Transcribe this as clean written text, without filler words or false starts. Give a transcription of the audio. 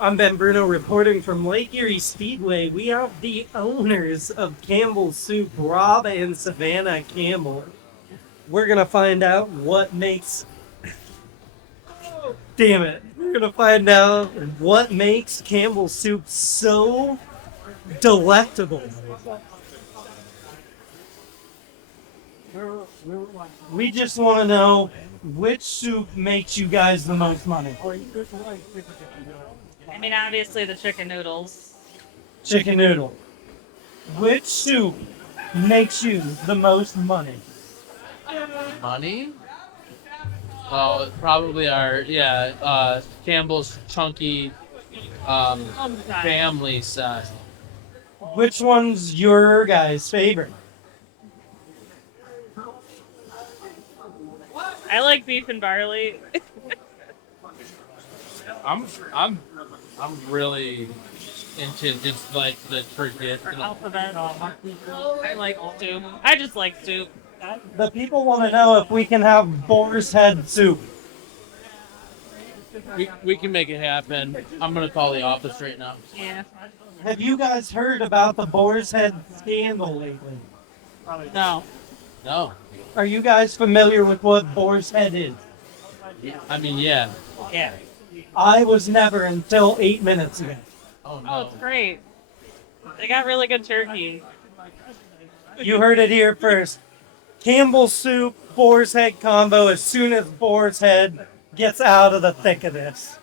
I'm Ben Bruno reporting from Lake Erie Speedway. We have the owners of Campbell's Soup, Rob and Savannah Campbell. We're gonna find out what makes. Damn it! We're gonna find out what makes Campbell's Soup so delectable. We just want to know which soup makes you guys the most money. I mean, obviously the chicken noodles. Chicken noodle. Which soup makes you the most money? Money? Oh, probably Campbell's chunky family size. Which one's your guys' favorite? I like beef and barley. I'm really into just like the traditional. Alphabet. I like soup. I just like soup. The people want to know if we can have boar's head soup. We can make it happen. I'm gonna call the office right now. Yeah. Have you guys heard about the boar's head scandal lately? No. No. Are you guys familiar with what boar's head is? I mean, yeah. Yeah. I was never until 8 minutes ago. Oh Oh, no. it's great. They got really good turkey. You heard it here first. Campbell's Soup, boar's head combo as soon as boar's head gets out of the thick of this.